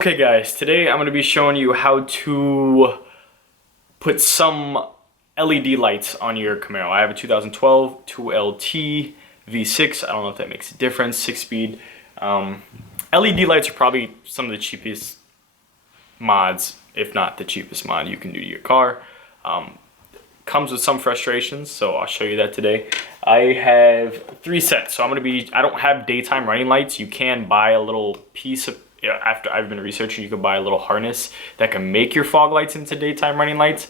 Okay guys, today I'm going to be showing you how to put some LED lights on your Camaro. I have a 2012 2LT V6. I don't know if that makes a difference, 6-speed. LED lights are probably some of the cheapest mods, if not the cheapest mod you can do to your car. Comes with some frustrations, so I'll show you that today. I have 3 sets, so I don't have daytime running lights. You can buy a little piece of, after I've been researching, you can buy a little harness that can make your fog lights into daytime running lights.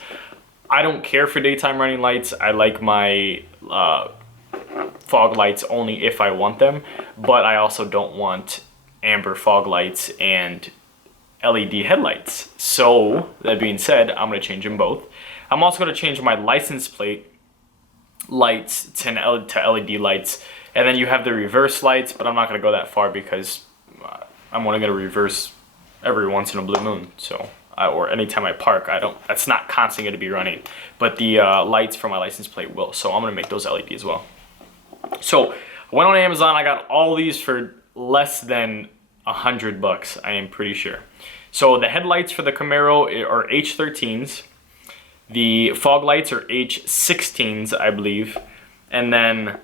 I don't care for daytime running lights. I like my fog lights only if I want them, but I also don't want amber fog lights and LED headlights. So that being said, I'm going to change them both. I'm also going to change my license plate lights to LED lights, and then you have the reverse lights, but I'm not going to go that far because I'm only going to reverse every once in a blue moon. So or anytime I park, that's not constantly going to be running, but the lights for my license plate will. So I'm going to make those LED as well. So I went on Amazon. I got all these for less than $100, I am pretty sure. So the headlights for the Camaro are H13s. The fog lights are H16s, I believe. And then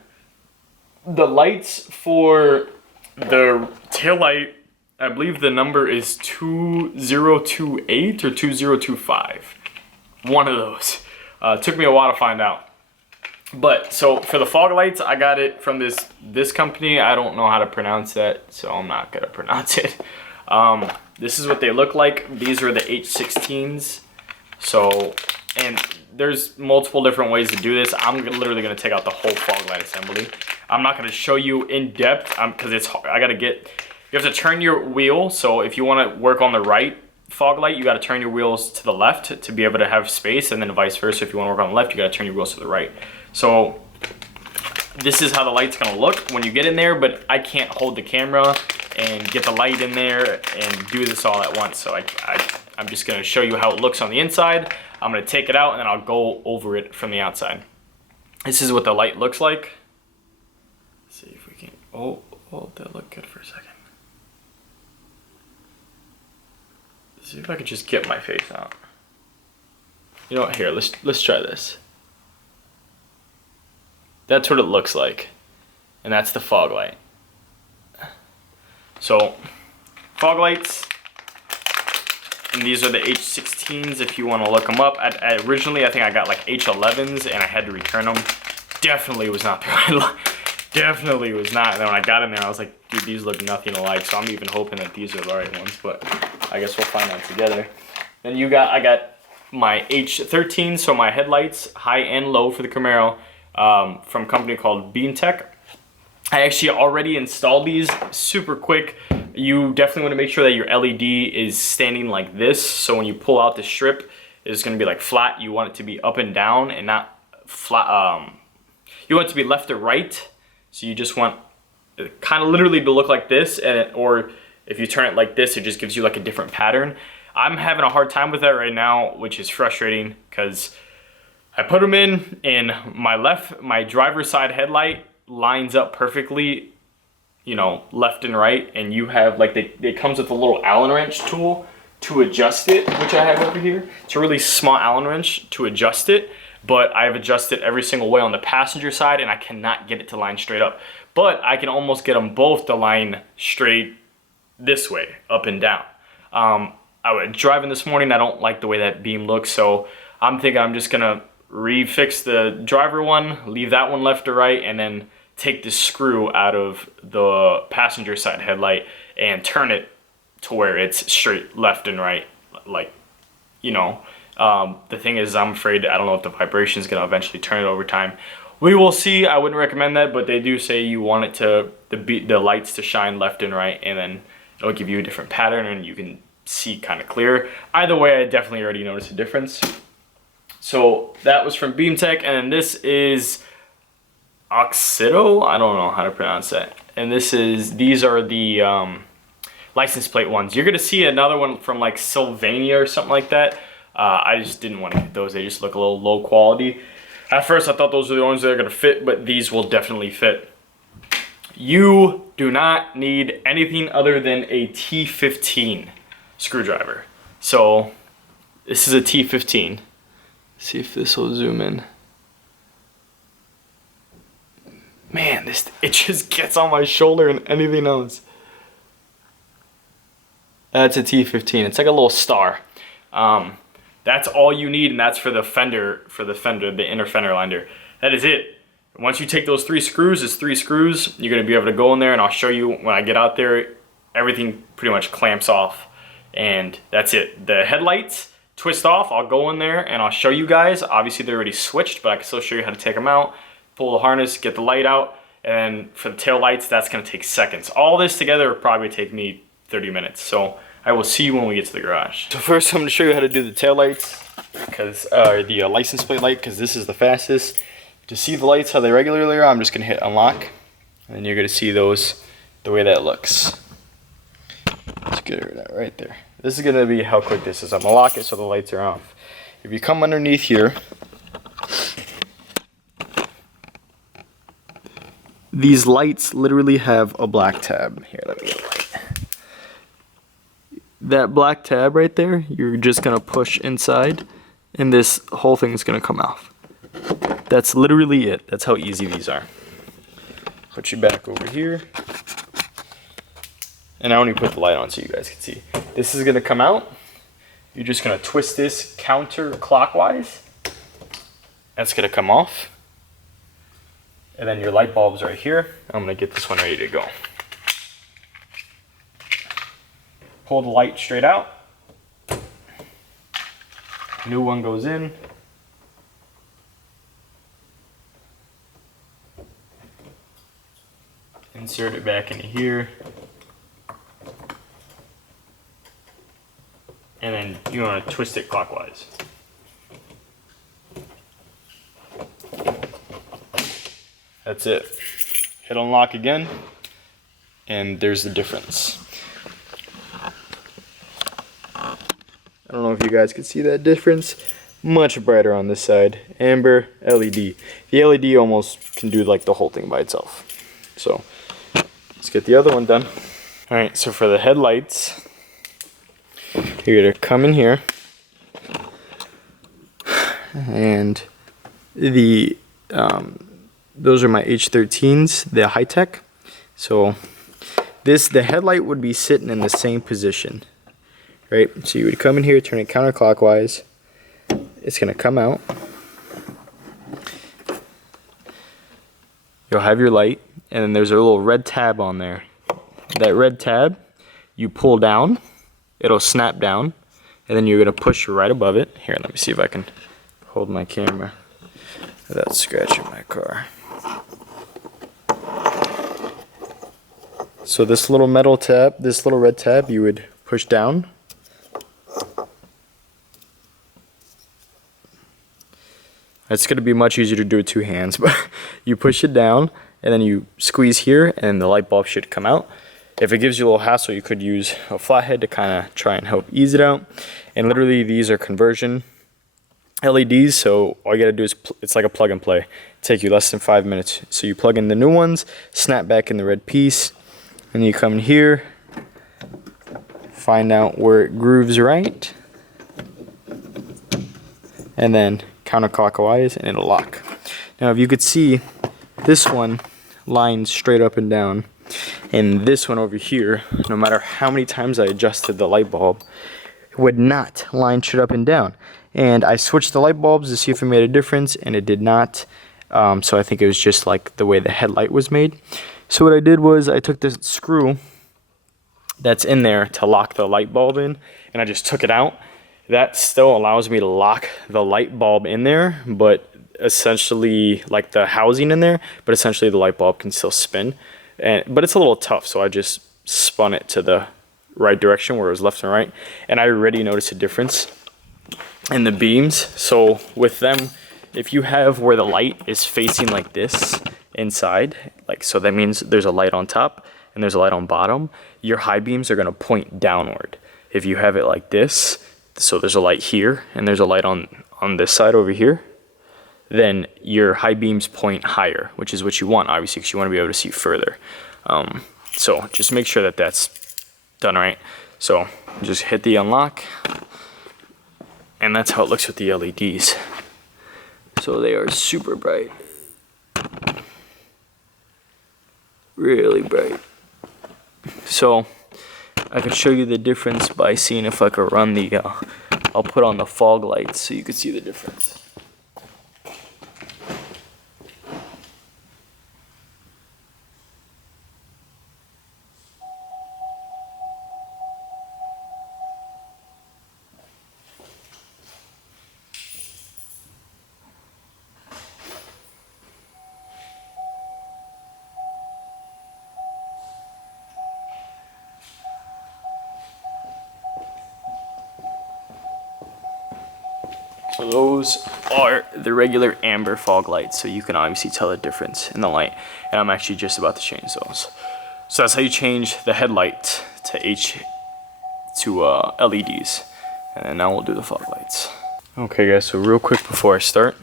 the lights for the tail light, I believe the number is 2028 or 2025. One of those. Took me a while to find out. But so for the fog lights, I got it from this company. I don't know how to pronounce that, so I'm not gonna pronounce it. This is what they look like. These are the H16s. So, and there's multiple different ways to do this. I'm literally gonna take out the whole fog light assembly. I'm not gonna show you in depth because you have to turn your wheel. So if you want to work on the right fog light, you got to turn your wheels to the left to be able to have space, and then vice versa. If you want to work on the left, you got to turn your wheels to the right. So this is how the light's gonna look when you get in there, but I can't hold the camera and get the light in there and do this all at once. So I'm just gonna show you how it looks on the inside. I'm gonna take it out and then I'll go over it from the outside. This is what the light looks like. Let's see if we can, oh, that looked good for a second. Let's see if I could just get my face out. You know what, here, let's try this. That's what it looks like. And that's the fog light. So, fog lights. And these are the H16s if you want to look them up. Originally, I think I got like H11s and I had to return them. Definitely was not the right light. Definitely was not. And then when I got in there, I was like, dude, these look nothing alike. So I'm even hoping that these are the right ones, but I guess we'll find out together. Then I got my H13, so my headlights, high and low for the Camaro, from a company called BeamTech. I actually already installed these super quick. You definitely want to make sure that your LED is standing like this. So when you pull out the strip, it's going to be like flat. You want it to be up and down and not flat. You want it to be left to right. So you just want it kind of literally to look like this, or if you turn it like this, it just gives you like a different pattern. I'm having a hard time with that right now, which is frustrating because I put them in and my driver's side headlight lines up perfectly, you know, left and right, and you have like, it comes with a little Allen wrench tool to adjust it, which I have over here. It's a really small Allen wrench to adjust it, but I've adjusted every single way on the passenger side and I cannot get it to line straight up. But I can almost get them both to line straight this way, up and down. I was driving this morning, I don't like the way that beam looks, so I'm thinking I'm just gonna refix the driver one, leave that one left to right, and then take the screw out of the passenger side headlight and turn it to where it's straight left and right, like, you know. The thing is, I'm afraid, I don't know if the vibration is gonna eventually turn it over time. We will see. I wouldn't recommend that, but they do say you want it to, the lights to shine left and right, and then it'll give you a different pattern and you can see kind of clear. Either way, I definitely already noticed a difference. So that was from BeamTech, and then this is Oxido. I don't know how to pronounce that. And these are the license plate ones. You're gonna see another one from like Sylvania or something like that. I just didn't want to get those. They just look a little low quality. At first, I thought those were the ones that are gonna fit, but these will definitely fit. You do not need anything other than a T15. screwdriver. So this is a T15. See if this will zoom in. Man, it just gets on my shoulder and anything else. That's a T15. It's like a little star. That's all you need, and that's for the fender, the inner fender liner. That is it. Once you take those 3 screws, it's 3 screws. You're gonna be able to go in there, and I'll show you when I get out there. Everything pretty much clamps off, and that's it. The headlights twist off. I'll go in there and I'll show you guys. Obviously they're already switched, but I can still show you how to take them out. Pull the harness, get the light out, and for the tail lights, that's gonna take seconds. All this together will probably take me 30 minutes. So I will see you when we get to the garage. So first I'm gonna show you how to do the tail lights, because the license plate light, because this is the fastest. To see the lights how they regularly are, I'm just gonna hit unlock, and then you're gonna see those the way that looks. Let's get rid of that right there. This is gonna be how quick this is. I'm gonna lock it so the lights are off. If you come underneath here, these lights literally have a black tab. Here, let me get a light. That black tab right there, you're just gonna push inside, and this whole thing is gonna come off. That's literally it. That's how easy these are. Put you back over here. And I only put the light on so you guys can see. This is gonna come out. You're just gonna twist this counterclockwise. That's gonna come off. And then your light bulb's right here. I'm gonna get this one ready to go. Pull the light straight out. New one goes in. Insert it back into here. And then you want to twist it clockwise. That's it. Hit unlock again, and there's the difference. I don't know if you guys can see that difference. Much brighter on this side. Amber, LED. The LED almost can do like the whole thing by itself. So let's get the other one done. All right, so for the headlights, you're gonna come in here, and those are my H13s, the high tech. So the headlight would be sitting in the same position, right? So you would come in here, turn it counterclockwise. It's gonna come out. You'll have your light, and then there's a little red tab on there. That red tab, you pull down. It'll snap down, and then you're gonna push right above it. Here, let me see if I can hold my camera without scratching my car. So this little metal tab, this little red tab, you would push down. It's gonna be much easier to do with 2 hands, but you push it down, and then you squeeze here, and the light bulb should come out. If it gives you a little hassle, you could use a flathead to kind of try and help ease it out. And literally these are conversion LEDs, so all you gotta do is, it's like a plug and play. Take you less than 5 minutes. So you plug in the new ones, snap back in the red piece, and you come in here, find out where it grooves right, and then counterclockwise, and it'll lock. Now if you could see, this one lines straight up and down. And this one over here, no matter how many times I adjusted the light bulb, it would not line straight up and down. And I switched the light bulbs to see if it made a difference, and it did not. So I think it was just like the way the headlight was made. So what I did was I took this screw that's in there to lock the light bulb in, and I just took it out. That still allows me to lock the light bulb in there, but essentially like the housing in there, but essentially the light bulb can still spin. But it's a little tough, so I just spun it to the right direction where it was left and right, and I already noticed a difference in the beams. So with them, if you have where the light is facing like this inside, like, so that means there's a light on top and there's a light on bottom, your high beams are going to point downward. If you have it like this, so there's a light here and there's a light on this side over here, then your high beams point higher, which is what you want, obviously, because you want to be able to see further. So just make sure that that's done right. So Just hit the unlock, and that's how it looks with the LEDs. So they are super bright, really bright. So I can show you the difference by seeing if I could run the, I'll put on the fog lights so you can see the difference. So those are the regular amber fog lights, so you can obviously tell the difference in the light. And I'm actually just about to change those. So that's how you change the headlight to LEDs. And then now we'll do the fog lights. Okay guys, so real quick before I start,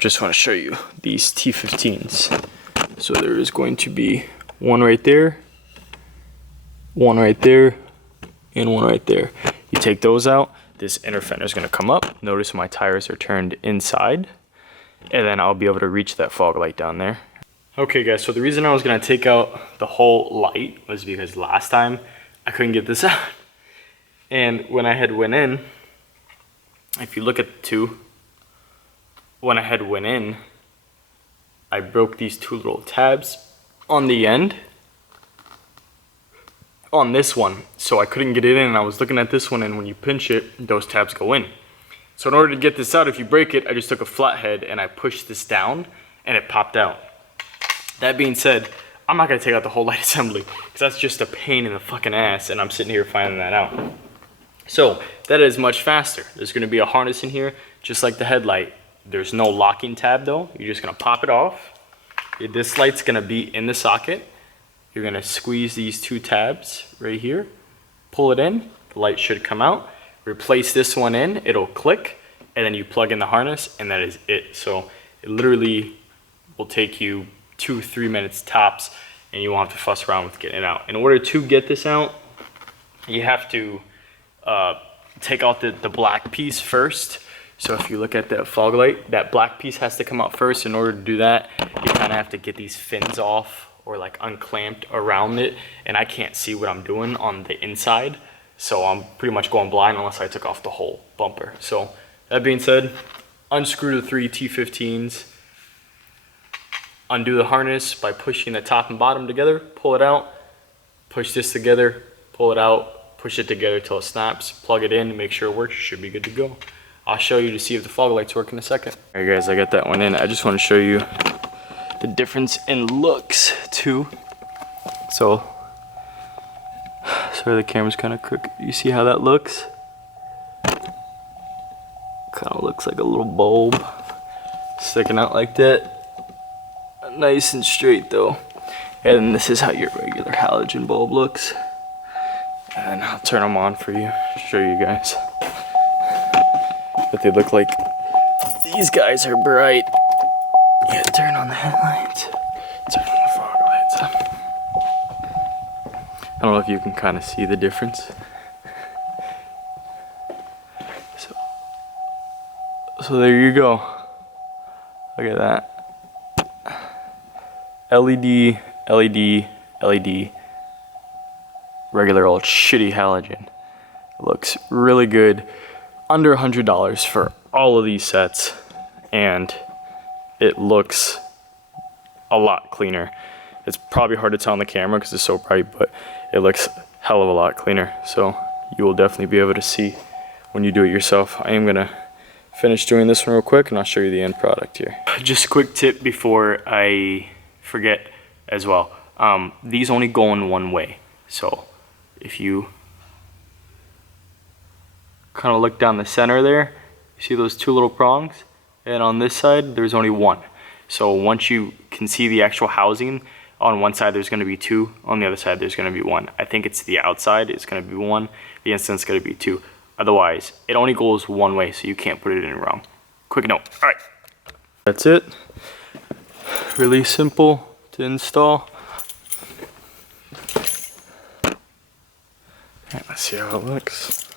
just want to show you these T15s. So there is going to be one right there, one right there, and one right there. You take those out, this inner fender is going to come up. Notice my tires are turned inside, and then I'll be able to reach that fog light down there. Okay guys, so the reason I was going to take out the whole light was because last time I couldn't get this out. And when I had went in, if you look at the two, when I had went in, I broke these two little tabs on the end on this one, so I couldn't get it in, and I was looking at this one, and when you pinch it, those tabs go in. So in order to get this out, if you break it, I just took a flathead and I pushed this down and it popped out. That being said, I'm not gonna take out the whole light assembly because that's just a pain in the fucking ass, and I'm sitting here finding that out. So that is much faster. There's gonna be a harness in here, just like the headlight. There's no locking tab though. You're just gonna pop it off. This light's gonna be in the socket. You're gonna squeeze these two tabs right here, pull it in, the light should come out, replace this one in, it'll click, and then you plug in the harness, and that is it. So it literally will take you 2-3 minutes tops, and you won't have to fuss around with getting it out. In order to get this out, you have to take out the black piece first. So if you look at that fog light, that black piece has to come out first. In order to do that, you kind of have to get these fins off or like unclamped around it, and I can't see what I'm doing on the inside, so I'm pretty much going blind unless I took off the whole bumper. So that being said, unscrew the 3 T15s, undo the harness by pushing the top and bottom together, pull it out, push this together, pull it out, push it together till it snaps, plug it in, make sure it works, you should be good to go. I'll show you to see if the fog lights work in a second. All right guys, I got that one in. I just want to show you the difference in looks too. So, sorry the camera's kind of crooked. You see how that looks? Kind of looks like a little bulb sticking out like that. Nice and straight though. And this is how your regular halogen bulb looks. And I'll turn them on for you, show you guys. But they look like these guys are bright. Yeah, turn on the headlights. Turn on the fog lights. I don't know if you can kind of see the difference. So there you go. Look at that. LED, LED, LED. Regular old shitty halogen. It looks really good. Under $100 for all of these sets. And it looks a lot cleaner. It's probably hard to tell on the camera because it's so bright, but it looks hell of a lot cleaner. So you will definitely be able to see when you do it yourself. I am gonna finish doing this one real quick and I'll show you the end product here. Just a quick tip before I forget as well. These only go in one way. So if you kind of look down the center there, you see those two little prongs? And on this side, there's only one. So once you can see the actual housing, on one side there's gonna be 2, on the other side there's gonna be 1. I think it's the outside, it's gonna be 1, the inside's gonna be 2. Otherwise, it only goes one way, so you can't put it in wrong. Quick note, all right. That's it. Really simple to install. Alright, let's see how it looks.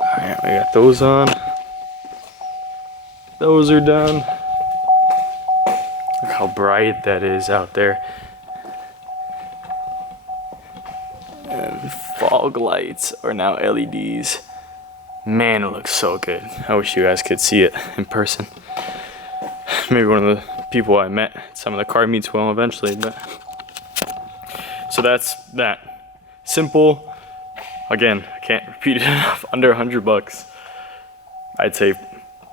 Alright, we got those on. Those are done. Look how bright that is out there. And fog lights are now LEDs. Man, it looks so good. I wish you guys could see it in person. Maybe one of the people I met at some of the car meets will eventually, but so that's that. Simple. Again, I can't repeat it enough. Under $100. I'd say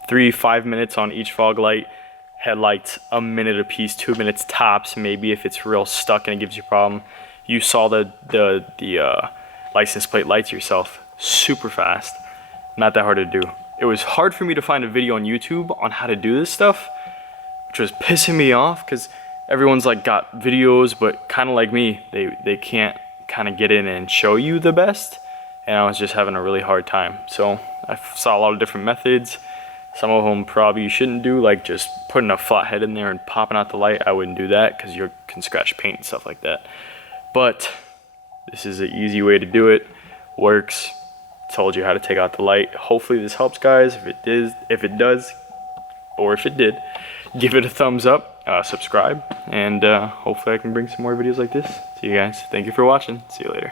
3-5 minutes on each fog light. Headlights a minute a piece, 2 minutes tops, maybe if it's real stuck and it gives you a problem. You saw the license plate lights yourself. Super fast. Not that hard to do. It was hard for me to find a video on YouTube on how to do this stuff, which was pissing me off because everyone's like got videos, but kind of like me, they can't kind of get in and show you the best, and I was just having a really hard time. So I saw a lot of different methods. Some of them probably you shouldn't do, like just putting a flathead in there and popping out the light. I wouldn't do that because you can scratch paint and stuff like that. But this is an easy way to do it. Works. Told you how to take out the light. Hopefully this helps, guys. If it does, or if it did, give it a thumbs up, subscribe, and hopefully I can bring some more videos like this to you guys. Thank you for watching. See you later.